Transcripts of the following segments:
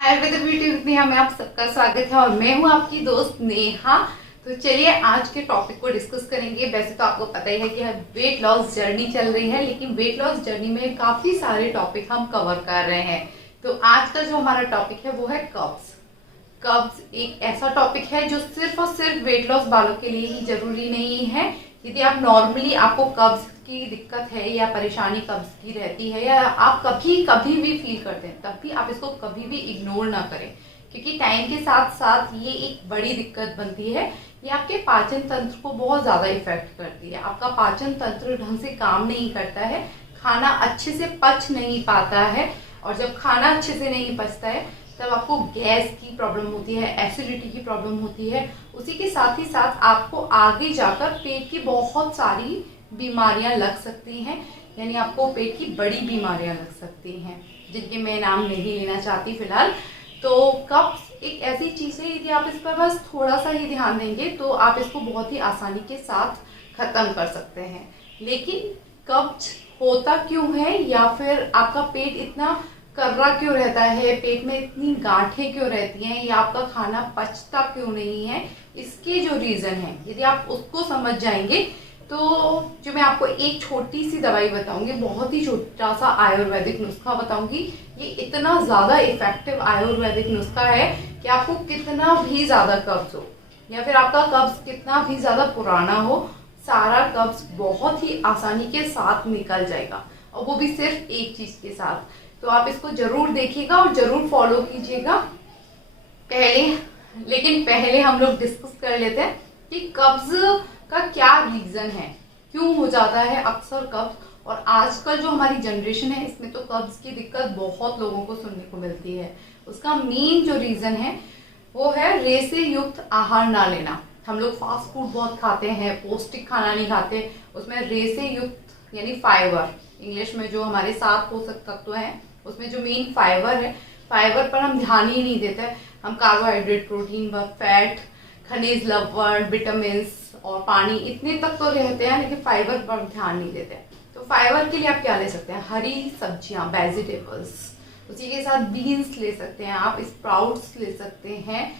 Ayurveda beauty में आप सबका स्वागत है और मैं हूं आपकी दोस्त नेहा। तो चलिए आज के टॉपिक को डिस्कस करेंगे। वैसे तो आपको पता ही है कि वेट लॉस जर्नी चल रही है, लेकिन वेट लॉस जर्नी में काफी सारे टॉपिक हम कवर कर रहे हैं। तो आज का जो हमारा टॉपिक है वो है कब्ज। कब्ज एक ऐसा टॉपिक है जो सिर्फ और सिर्फ वेट लॉस वालों के लिए ही जरूरी नहीं है। यदि आप नॉर्मली आपको कब्ज की दिक्कत है या परेशानी कब्ज की रहती है या आप कभी कभी भी फील करते हैं, तब भी आप इसको कभी भी इग्नोर ना करें, क्योंकि टाइम के साथ साथ ये एक बड़ी दिक्कत बनती है। ये आपके पाचन तंत्र को बहुत ज्यादा इफेक्ट करती है। आपका पाचन तंत्र ढंग से काम नहीं करता है, खाना अच्छे से पच नहीं पाता है, और जब खाना अच्छे से नहीं पचता है तब आपको गैस की प्रॉब्लम होती है, एसिडिटी की प्रॉब्लम होती है। उसी के साथ ही साथ आपको आगे जाकर पेट की बहुत सारी बीमारियां लग सकती हैं, यानी आपको पेट की बड़ी बीमारियां लग सकती हैं, जिनके मैं नाम नहीं लेना चाहती फिलहाल। तो कब्ज एक ऐसी चीज है, यदि आप इस पर बस थोड़ा सा ही ध्यान देंगे तो आप इसको बहुत ही आसानी के साथ खत्म कर सकते हैं। लेकिन कब्ज होता क्यों है, या फिर आपका पेट इतना कर्रा क्यों रहता है, पेट में इतनी गांठें क्यों रहती हैं, या आपका खाना पचता क्यों नहीं है, इसके जो रीजन है यदि आप उसको समझ जाएंगे तो जो मैं आपको एक छोटी सी दवाई बताऊंगी, बहुत ही छोटा सा आयुर्वेदिक नुस्खा बताऊंगी, ये इतना ज्यादा इफेक्टिव आयुर्वेदिक नुस्खा है कि आपको कितना भी ज्यादा कब्ज हो या फिर आपका कब्ज कितना भी ज्यादा पुराना हो, सारा कब्ज बहुत ही आसानी के साथ निकल जाएगा, और वो भी सिर्फ एक चीज के साथ। तो आप इसको जरूर देखिएगा और जरूर फॉलो कीजिएगा। लेकिन पहले हम लोग डिस्कस कर लेते हैं कि कब्ज का क्या रीजन है, क्यों हो जाता है अक्सर कब्ज। और आजकल जो हमारी जनरेशन है इसमें तो कब्ज की दिक्कत बहुत लोगों को सुनने को मिलती है। उसका मेन जो रीजन है वो है रेसे युक्त आहार ना लेना। हम लोग फास्ट फूड बहुत खाते हैं, पौष्टिक खाना नहीं खाते, उसमें रेसे युक्त यानी फाइबर, इंग्लिश में जो हमारे 7 पोषक तत्व हैं उसमें जो मेन फाइबर है, फाइबर पर हम ध्यान ही नहीं देते। हम कार्बोहाइड्रेट, प्रोटीन व फैट, खनिज लवण, विटामिन और पानी, इतने तक तो रहते हैं, लेकिन फाइबर पर ध्यान नहीं देते। तो फाइबर के लिए आप क्या ले सकते हैं, हरी सब्जियां, वेजिटेबल्स, उसी के साथ बीन्स ले सकते हैं आप, स्प्राउट्स ले सकते हैं,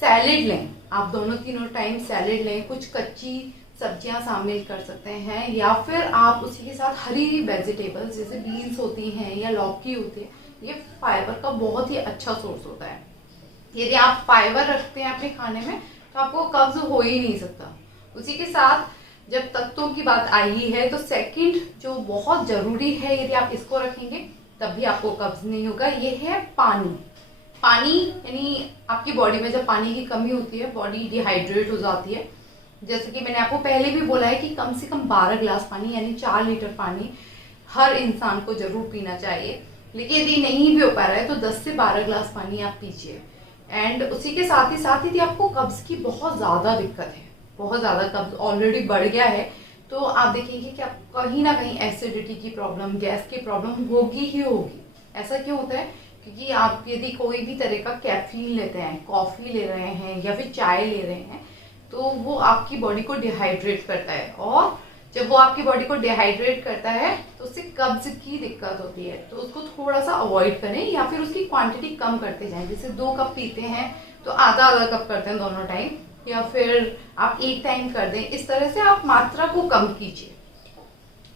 सैलेड लें आप, दोनों तीनों टाइम सैलेड लें, कुछ कच्ची सब्जियां शामिल कर सकते हैं, या फिर आप उसी के साथ हरी वेजिटेबल्स जैसे बीन्स होती हैं या लौकी होती है, ये फाइबर का बहुत ही अच्छा सोर्स होता है। यदि आप फाइबर रखते हैं अपने खाने में तो आपको कब्ज हो ही नहीं सकता। उसी के साथ जब तत्वों की बात आई है तो सेकंड जो बहुत जरूरी है, यदि आप इसको रखेंगे तब भी आपको कब्ज नहीं होगा, ये है पानी। पानी यानी आपकी बॉडी में जब पानी की कमी होती है बॉडी डिहाइड्रेट हो जाती है। जैसे कि मैंने आपको पहले भी बोला है कि कम से कम 12 गिलास पानी यानी 4 लीटर पानी हर इंसान को जरूर पीना चाहिए। लेकिन यदि नहीं भी हो पा रहा है तो 10 से 12 गिलास पानी आप पीजिए। एंड उसी के साथ ही यदि आपको कब्ज की बहुत ज्यादा दिक्कत है, बहुत ज्यादा कब्ज ऑलरेडी बढ़ गया है, तो आप देखेंगे कि आप कहीं ना कहीं एसिडिटी की प्रॉब्लम, गैस की प्रॉब्लम होगी ही होगी। ऐसा क्यों होता है, क्योंकि आप यदि कोई भी तरह का कैफीन लेते हैं, कॉफी ले रहे हैं या फिर चाय ले रहे हैं, तो वो आपकी बॉडी को डिहाइड्रेट करता है, और जब वो आपकी बॉडी को डिहाइड्रेट करता है तो उससे कब्ज की दिक्कत होती है। तो उसको थोड़ा सा अवॉइड करें या फिर उसकी क्वांटिटी कम करते जाएं। जैसे 2 कप पीते हैं तो आधा आधा कप करते हैं दोनों टाइम, या फिर आप एक टाइम कर दें। इस तरह से आप मात्रा को कम कीजिए।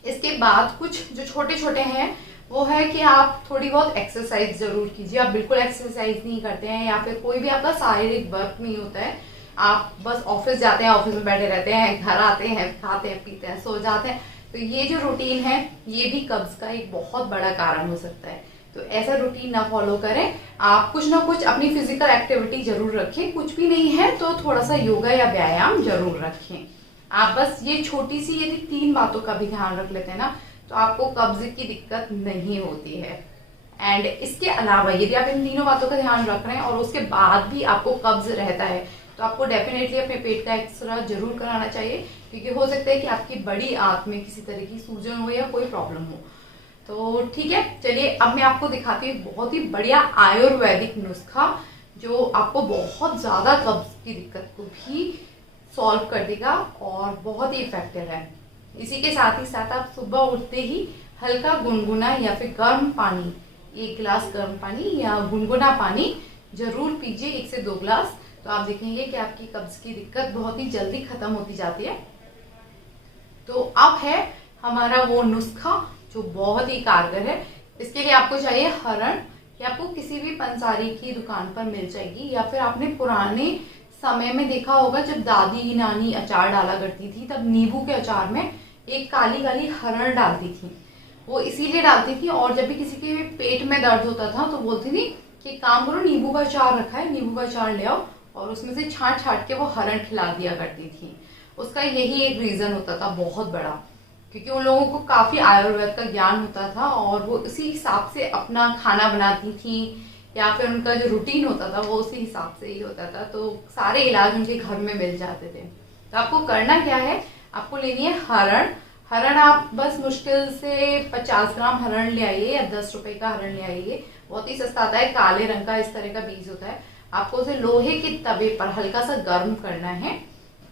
इसके बाद कुछ जो छोटे छोटे हैं वो है कि आप थोड़ी बहुत एक्सरसाइज जरूर कीजिए। आप बिल्कुल एक्सरसाइज नहीं करते हैं या फिर कोई भी आपका शारीरिक वर्क नहीं होता है, आप बस ऑफिस जाते हैं, ऑफिस में बैठे रहते हैं, घर आते हैं, खाते हैं, पीते हैं, सो जाते हैं, तो ये जो रूटीन है ये भी कब्ज का एक बहुत बड़ा कारण हो सकता है। तो ऐसा रूटीन ना फॉलो करें। आप कुछ ना कुछ अपनी फिजिकल एक्टिविटी जरूर रखें, कुछ भी नहीं है तो थोड़ा सा योगा या व्यायाम जरूर रखें। आप बस ये छोटी सी यदि 3 बातों का भी ध्यान रख लेते हैं ना, तो आपको कब्ज की दिक्कत नहीं होती है। एंड इसके अलावा यदि आप इन तीनों बातों का ध्यान रख रहे हैं और उसके बाद भी आपको कब्ज रहता है, तो आपको डेफिनेटली अपने पेट का एक्सरे जरूर कराना चाहिए, क्योंकि हो सकता है कि आपकी बड़ी आंत में किसी तरह की सूजन हो या कोई प्रॉब्लम हो। तो ठीक है, चलिए अब मैं आपको दिखाती हूँ बहुत ही बढ़िया आयुर्वेदिक नुस्खा जो आपको बहुत ज्यादा कब्ज की दिक्कत को भी सॉल्व कर देगा और बहुत ही इफेक्टिव है। इसी के साथ ही साथ आप सुबह उठते ही हल्का गुनगुना या फिर गर्म पानी 1 गिलास गर्म पानी या गुनगुना पानी जरूर पीजिए, 1 से 2 गिलास। तो आप देखेंगे कि आपकी कब्ज की दिक्कत बहुत ही जल्दी खत्म होती जाती है। तो अब है हमारा वो नुस्खा जो बहुत ही कारगर है। इसके लिए आपको चाहिए हरण, या आपको किसी भी पंसारी की दुकान पर मिल जाएगी, या फिर आपने पुराने समय में देखा होगा जब दादी नानी अचार डाला करती थी, तब नींबू के अचार में एक काली काली हरण डालती थी। वो इसीलिए डालती थी, और जब भी किसी के पेट में दर्द होता था तो बोलती थी कि काम करो, नींबू का अचार रखा है, नींबू का अचार ले आओ, और उसमें से छांट छांट के वो हरण खिला दिया करती थी। उसका यही एक रीजन होता था बहुत बड़ा, क्योंकि उन लोगों को काफी आयुर्वेद का ज्ञान होता था और वो इसी हिसाब से अपना खाना बनाती थी, या फिर उनका जो रूटीन होता था वो उसी हिसाब से ही होता था। तो सारे इलाज उनके घर में मिल जाते थे। तो आपको करना क्या है, आपको लेनी है हरण। हरण आप बस मुश्किल से 50 ग्राम हरण ले आइए, या 10 रुपए का हरण ले आइए, बहुत ही सस्ता आता है, काले रंग का इस तरह का बीज होता है। आपको उसे लोहे के तवे पर हल्का सा गर्म करना है।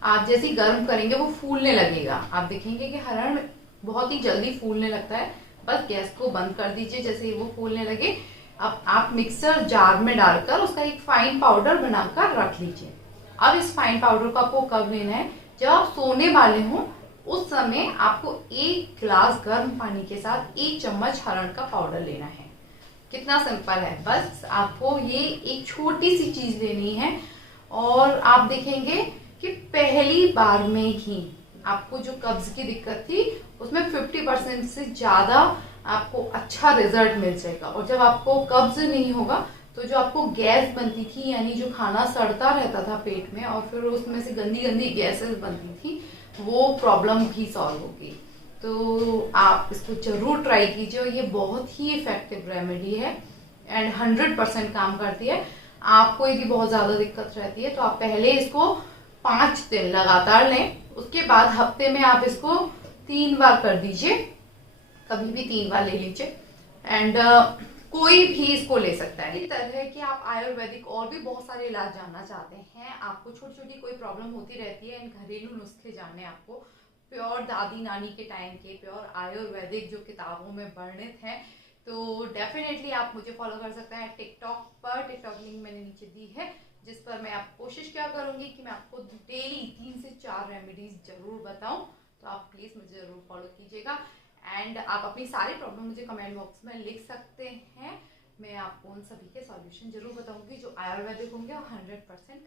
आप जैसे ही गर्म करेंगे वो फूलने लगेगा, आप देखेंगे कि हरण बहुत ही जल्दी फूलने लगता है। बस गैस को बंद कर दीजिए जैसे ही वो फूलने लगे। अब आप मिक्सर जार में डालकर उसका एक फाइन पाउडर बनाकर रख लीजिए। अब इस फाइन पाउडर को आपको कब लेना है, जब आप सोने वाले हों उस समय आपको 1 गिलास गर्म पानी के साथ 1 चम्मच हरण का पाउडर लेना है। कितना सिंपल है, बस आपको ये एक छोटी सी चीज लेनी है, और आप देखेंगे कि पहली बार में ही आपको जो कब्ज की दिक्कत थी उसमें 50% से ज्यादा आपको अच्छा रिजल्ट मिल जाएगा। और जब आपको कब्ज नहीं होगा तो जो आपको गैस बनती थी, यानी जो खाना सड़ता रहता था पेट में और फिर उसमें से गंदी गंदी गैसेस बनती थी, वो प्रॉब्लम भी सॉल्व होगी। तो आप इसको जरूर ट्राई कीजिए, और ये बहुत ही इफेक्टिव रेमेडी है एंड 100% काम करती है। आपको यदि बहुत ज्यादा दिक्कत रहती है तो आप पहले इसको 5 दिन लगातार लें, उसके बाद हफ्ते में आप इसको 3 बार कर दीजिए, कभी भी 3 बार ले लीजिए। एंड कोई भी इसको ले सकता है। इस तरह कि आप आयुर्वेदिक और भी बहुत सारे इलाज जानना चाहते हैं, आपको छोटी छोटी कोई प्रॉब्लम होती रहती है, इन घरेलू नुस्खे जानने, आपको प्योर दादी नानी के टाइम के प्योर आयुर्वेदिक जो किताबों में वर्णित है, तो डेफिनेटली आप मुझे फॉलो कर सकते हैं टिकटॉक पर। टिकटॉक लिंक मैंने नीचे दी है, जिस पर मैं आप कोशिश क्या करूंगी कि मैं आपको डेली 3 से 4 रेमेडीज जरूर बताऊं। तो आप प्लीज मुझे जरूर फॉलो कीजिएगा, एंड आप अपनी सारी प्रॉब्लम मुझे कमेंट बॉक्स में लिख सकते हैं। मैं आपको उन सभी के सॉल्यूशन जरूर बताऊंगी जो आयुर्वेदिक होंगे और 100%